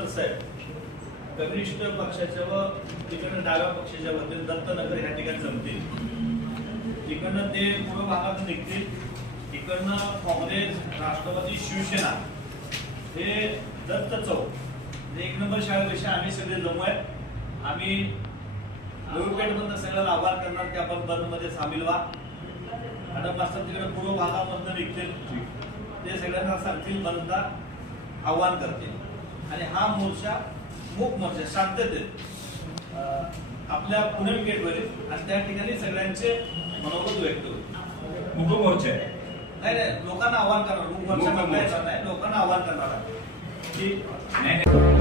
कसं आहे कम्युनिस्ट पक्षाच्या व तिकडनं डाव्या पक्षाच्या वतीने दत्तनगर ह्या ठिकाणी जमतील. तिकडनं ते पूर्व भागात निघतील. इकडनं काँग्रेस राष्ट्रवादी शिवसेना हे दत्त चौक एक नंबर शाळेपेक्षा आम्ही सगळे जमू आहेत आम्ही नवीपेठ सगळ्याला आभार करणार की आपण बंदमध्ये सामील व्हा. आणि मास्तर तिकडे पूर्व भागामधनं निघतील. ते सगळ्यांना सांगतील बंदला आव्हान करतील आणि हा मोर्चा मूक मोर्चा शांततेत अं, आपल्या पुणे गेटवरील आणि त्या ठिकाणी सगळ्यांचे मनोगत व्यक्त होईल मुक मोर्चा आहे? नाही नाही लोकांना आव्हान करणार. मूक मोर्चा. करता नाही. लोकांना आव्हान करणार आहे. की नाही.